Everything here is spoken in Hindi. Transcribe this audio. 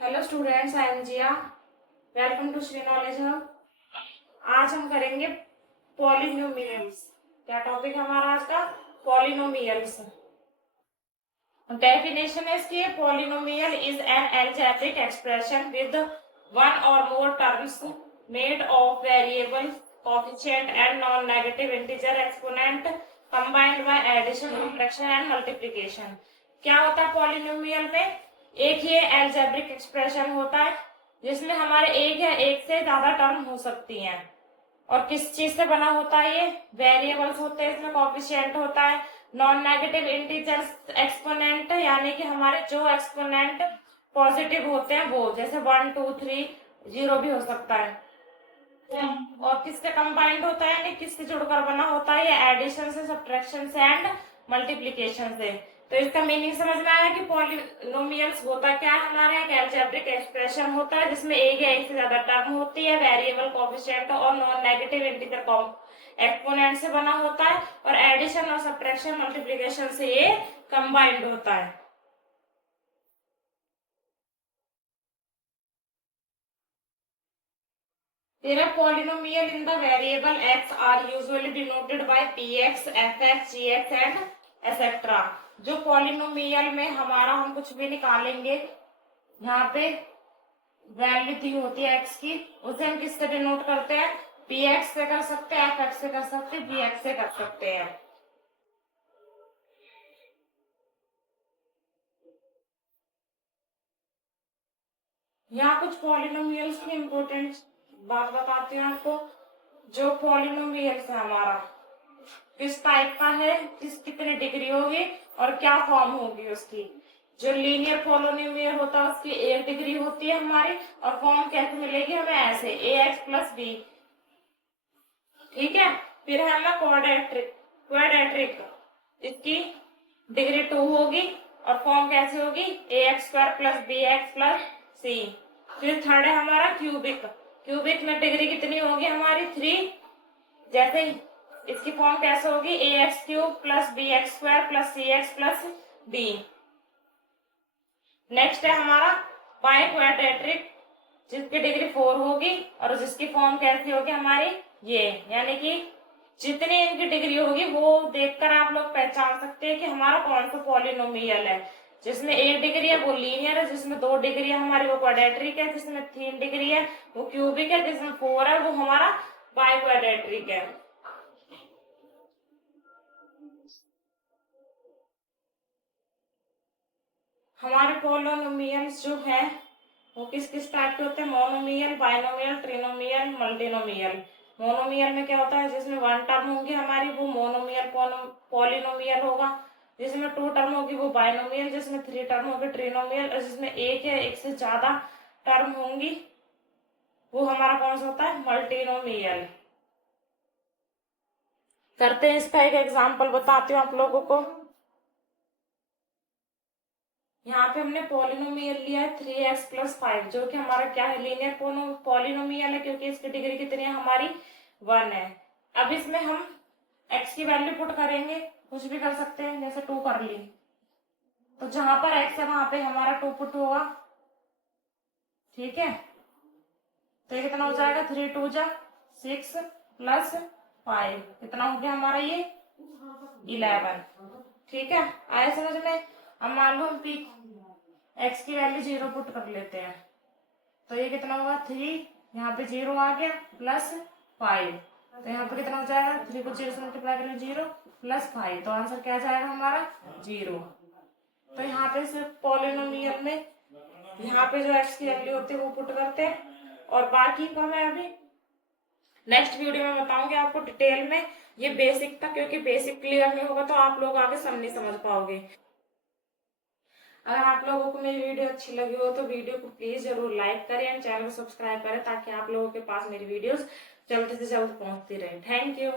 Hello students, I am Jiya. Welcome to Shri knowledge hub. आज हम करेंगे पॉलिनोमियल्स। क्या टॉपिक हमारा आज का? पॉलिनोमियल्स। डेफिनेशन है इसकी, polynomial is an algebraic expression with one और more terms made of variable coefficient and non negative integer exponent combined by addition, subtraction and multiplication. क्या होता है पॉलिनोमियल में? एक ये अलजेब्रिक एक्सप्रेशन होता है जिसमें हमारे एक या एक से ज्यादा टर्म हो सकती हैं। और किस चीज से बना होता है? ये वेरिएबल्स होते हैं, इसमें कोएफिशिएंट होता है, नॉन नेगेटिव इंटीजर्स, एक्सपोनेंट यानी कि हमारे जो एक्सपोनेंट पॉजिटिव होते हैं वो, जैसे 1 2 3 0 भी हो सकता है। और किससे कंबाइंड होता है यानी किससे जुड़कर बना होता है? ये एडिशन से, सब्ट्रैक्शन से एंड मल्टीप्लिकेशन से। तो इसका मीनिंग समझ में आया कि पॉलिनोमियल्स होता क्या है? हमारे यहाँ अलजेब्रिक एक्सप्रेशन होता है जिसमें एक या एक से ज्यादा टर्म होती है, वेरिएबल, कोएफिशिएंट और नॉन नेगेटिव इंटीजर एक्सपोनेंट से बना होता है, और एडिशन और सब्ट्रैक्शन, मल्टीप्लिकेशन से ये कंबाइंड होता है। There are polynomial in the variable x are usually denoted by px, fx, gx and etc. जो पॉलिनोमियल में हमारा हम कुछ भी निकालेंगे, यहाँ पे वैल्यू दी होती है x की, उसे हम किससे डिनोट करते हैं? px से कर सकते हैं, fx से कर सकते हैं, gx से कर सकते हैं। यहाँ कुछ पॉलिनोमियल्स की इम्पोर्टेंट बात बताती हूँ आपको। जो पॉलिनोमियल्स है हमारा किस टाइप का है, कितने डिग्री होगी और क्या फॉर्म होगी उसकी। जो लीनियर पॉलिनोमियल होता है उसकी 1 डिग्री होती है हमारी, और फॉर्म कैसे मिलेगी हमें? ऐसे ax प्लस बी। ठीक है। फिर है हमें क्वाड्रेटिक, इसकी डिग्री 2 होगी, और फॉर्म कैसे होगी? ax square plus B X plus C. फिर थर्ड है हमारा क्यूबिक। क्यूबिक में डिग्री कितनी होगी हमारी? 3। जैसे इसकी फॉर्म कैसे होगी? A X cube plus B X square plus C X plus D. Next है हमारा बाई क्वाड्रेटिक, जिसकी डिग्री 4 होगी, और जिसकी फॉर्म कैसी होगी हमारी? ये, यानी कि जितनी इनकी डिग्री होगी वो देखकर आप लोग पहचान सकते हैं कि हमारा कौन सा पॉलिनोमियल है। जिसमें 1 डिग्री है वो लीनियर है, जिसमें 2 डिग्री है हमारी वो क्वाड्रेटिक है, जिसमें 3 डिग्री है वो क्यूबिक है, जिसमें 4 है वो हमारा बाई क्वाड्रेटिक है। हमारे पॉलिनोमियल्स जो है वो किस किस टाइप के होते हैं? Monomial, binomial, trinomial, multinomial. Monomial में क्या होता है? जिसमें 1 टर्म होगी हमारी वो मोनोमियल पॉलिनोमियल होगा, जिसमें 2 टर्म होगी वो बाइनोमियल, जिसमें 3 टर्म होगी ट्रिनोमियल, और जिसमें एक या एक से ज्यादा टर्म होंगी वो हमारा कौन सा होता है? मल्टीनोमियल। करते हैं इसका एक एग्जाम्पल, बताती हूँ आप लोगों को। यहाँ पे हमने पॉलिनोमियल लिया है 3x प्लस 5, जो कि हमारा क्या है? लीनियर पॉलिनोमियल है, क्योंकि इसकी डिग्री कितनी है हमारी? 1 है। अब इसमें हम x की वैल्यू पुट करेंगे, कुछ भी कर सकते हैं, जैसे 2 कर ली, तो जहां पर x है वहां पे हमारा 2 पुट होगा। ठीक है। तो ये कितना हो जाएगा? 3 2 जा 6 प्लस 5, कितना हो गया हमारा? ये 11। ठीक है, आए समझ में? अब मान लो हम पी एक्स की वैल्यू 0 पुट कर लेते हैं, तो ये कितना होगा? 3, यहाँ पे 0 आ गया, प्लस 5, तो यहाँ पे कितना हो जाएगा? 3 को 0 से मल्टीप्लाई करें 0 प्लस 5, तो आंसर क्या जाएगा हमारा? 0। तो यहाँ पे सिर्फ पॉलिनोमियल में यहाँ पे जो एक्स की वैल्यू होती है वो पुट करते हैं, और बाकी को मैं अभी नेक्स्ट वीडियो में बताऊंगी आपको डिटेल में। ये बेसिक था, क्योंकि बेसिक क्लियर नहीं होगा तो आप लोग आगे सब नहीं समझ पाओगे। अगर आप लोगों को मेरी वीडियो अच्छी लगी हो तो वीडियो को प्लीज जरूर लाइक करें एंड चैनल को सब्सक्राइब करें, ताकि आप लोगों के पास मेरी वीडियोस जल्द से जल्द पहुंचती रहे। Thank you.